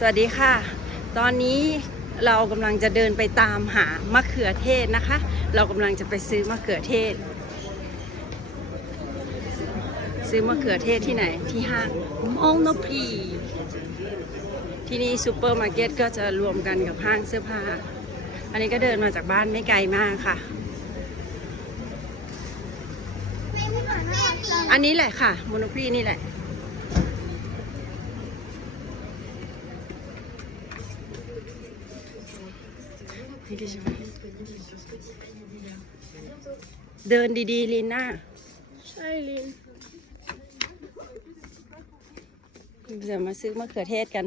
สวัสดีค่ะ ตอนนี้เรากำลังจะเดินไปตามหามะเขือเทศนะคะ เรากำลังจะไปซื้อมะเขือเทศ ซื้อมะเขือเทศที่ไหนที่ห้างมองนพีที่นี่ซูเปอร์มาร์เก็ตก็จะรวมกันกับห้างเสื้อผ้า อันนี้ก็เดินมาจากบ้านไม่ไกลมากค่ะ อันนี้แหละค่ะ โมโนพีนี่แหละ เดินดีๆลินน่า ใช่ลินเดี๋ยวมาซื้อมะเขือเทศกัน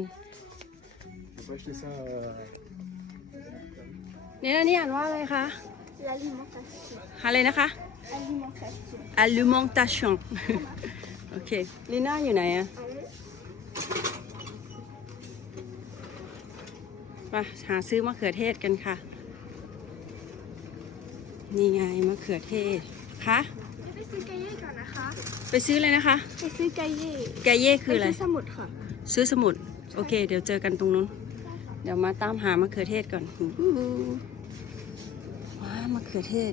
On peut acheter ça. euh, เนี่ยนี่อ่านว่าอะไรคะ l'alimentation อะไรนะคะ alimentation alimentation โอเคลิน่าอยู่ไหนอะมาหาซื้อมะเขือเทศกันค่ะ นี่ไงมะเขือเทศคะไปซื้อไก่เย่ก่อนนะคะ ไปซื้อเลยนะคะ ไปซื้อไก่เย่แกเย่คืออะไรปซื้สมุดค่ะ ซื้อสมุด โอเค เดี๋ยวเจอกันตรงนู้น เดี๋ยวมาตามหามะเขือเทศก่อนอู้หูว้ามะเขือเทศ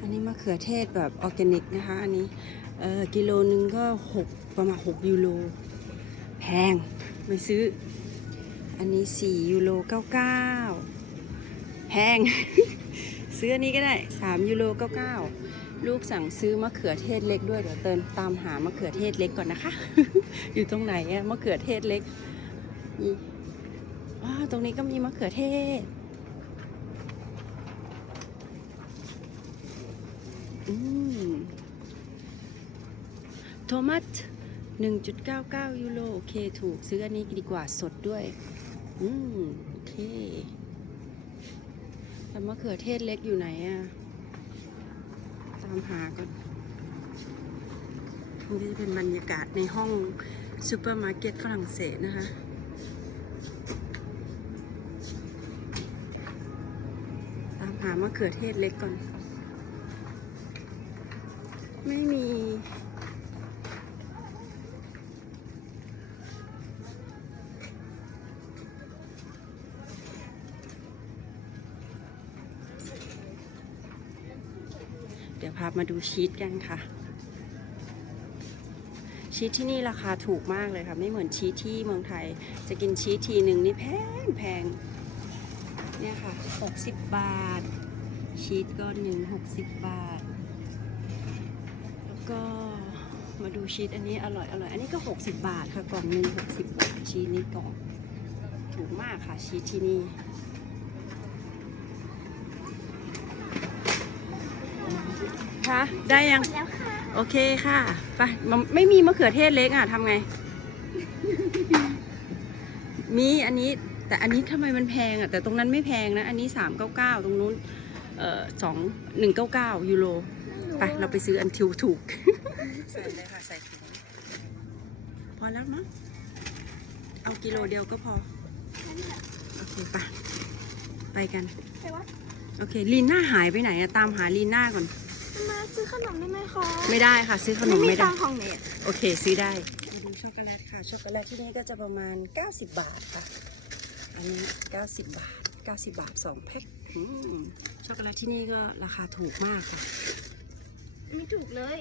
อันนี้มะเขือเทศแบบออร์แกนิกนะคะ อันนี้ เออกิโลนึงก็หกประมาณ6ยูโร แพงไม่ซื้อ อันนี้4ยูโร99แพง ซื้ออันนี้ก็ได้ 3ยูโร99 ลูกสั่งซื้อมะเขือเทศเล็กด้วยเดี๋ยวเตินตามหามะเขือเทศเล็กก่อนนะคะ อยู่ตรงไหนอะมะเขือเทศเล็กว้าวตรงนี้ก็มีมะเขือเทศอืมโทมัต1.99 ยูโรโอเคถูกซื้ออันนี้ดีกว่าสดด้วย อืม โอเค แต่มะเขือเทศเล็กอยู่ไหนอะตามหาก่อนนี่เป็นบรรยากาศในห้องซูเปอร์มาร์เก็ตฝรั่งเศสนะคะตามหามะเขือเทศเล็กก่อน ไม่มี เดี๋ยวพามาดูชีสกันค่ะ ชีสที่นี่ราคาถูกมากเลยค่ะ ไม่เหมือนชีสที่เมืองไทย จะกินชีสทีหนึ่งนี่แพงแพงเนี่ยค่ะ 60 บาท ชีสก้อนหนึ่ง60 บาท แล้วก็มาดูชีสอันนี้อร่อยอร่อยอันนี้ก็ 60 บาทค่ะกล่องหนึ่ง60 บาทชีสนี้กล่องถูกมากค่ะชีสที่นี่ คะ ได้ยังแล้วค่ะโอเคค่ะ ไปมันไม่มีมะเขือเทศเล็กอะทำไง มีอันนี้ แต่อันนี้ทำไมมันแพงอะ แต่ตรงนั้นไม่แพงนะ อันนี้ 399 ตรงนู้น เอ่อสองหนึ่งเก้าเก้ายูโร ไป เราไปซื้ออันทิวถูก ใส่เลยค่ะใส่ถุงพอแล้วมั้งเอากิโลเดียวก็พอ โอเคไปไปกัน ไปวัดโอเค ลีน่าหายไปไหนอะตามหาลีน่าก่อน มาซื้อขนมได้ไหมคะไม่ได้ค่ะ ซื้อขนมไม่ไม่มีได้ ตังค์ของเน็ตโอเค ซื้อได้มาดูช็อกโกแลตค่ะ ช็อกโกแลตที่นี่ก็จะประมาณ 90 บาทค่ะ อันนี้ 90 บาท 90 บาท2แพ็คอืมช็อกโกแลตที่นี่ก็ราคาถูกมากค่ะ ไม่ถูกเลย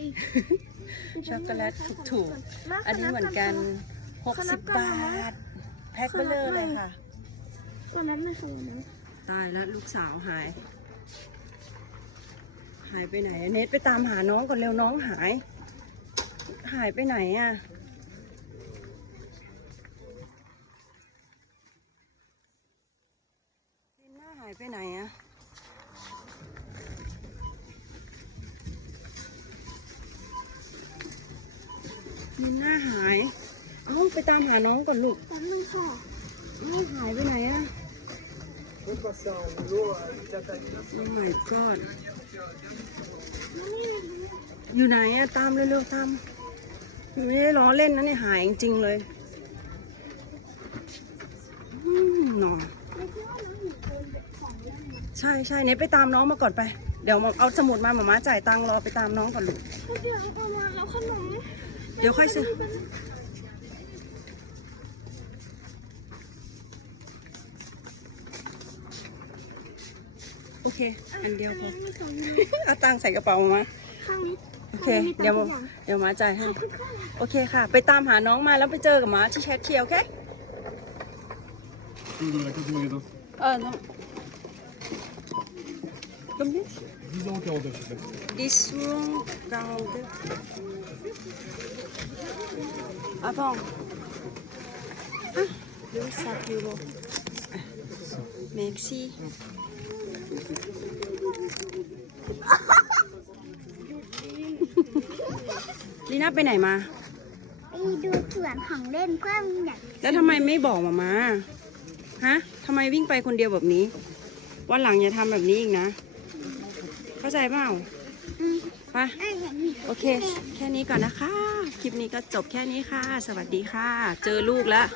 ช็อกโกแลตถูกมาๆอันนี้เหมือนกันขนับ60กันบาเหรอทแพ็คเบลเลอร์เลยค่ะ ตอนนั้นไม่ถูกนะตายแล้วลูกสาวหาย หายไปไหนอะเนทไปตามหาน้องก่อนเร็วน้องหาย หายไปไหนอะลินน่าหายไปไหนอะลินน่าหาย เอ้าไปตามหาน้องก่อนลูกตอนนึงค่ะเอ้าหายไปไหนอะ On peut passer en rouleau à Catania. Oh my god อยู่ไหนอะตามเร็วๆตามไม่ได้ล้อเล่นนะเนี่ยหายจริงๆเลยอืมนอนไม่คิดว่าน้องหนูเป็นเด็กของเล่นนะใช่ใช่เนี่ยไปตามน้องมาก่อนไป เดี๋ยวเอาสมุดมาหมาม้าจ่ายตังค์รอไปตามน้องก่อนลูก เดี๋ยวเอามาแล้วขนมเดี๋ยวค่อยซื้อ เค อันเดียวพอมีสองนิ้วเอาตังค์ใส่กระเป๋ามาข้างนี้โอเค เดี๋ยวเดี๋ยวมาจ่ายให้ โอเคค่ะ ไปตามหาน้องมาแล้วไปเจอกับหมาที่แชทเทียวโอเคเออน้องตรงนี้ This room garden. Ah bon. Ah, deux sacs euros. Ah, Merci. ลีน่าไปไหนมา ไปดูสวนของเล่นกว้างใหญ่แล้วทำไมไม่บอกมามาฮะทำไมวิ่งไปคนเดียวแบบนี้ วันหลังอย่าทำแบบนี้อีกนะ เข้าใจเปล่าอืมไปไอ้อย่างนี้โอเค แค่นี้ก่อนนะคะ คลิปนี้ก็จบแค่นี้ค่ะ สวัสดีค่ะ เจอลูกแล้ว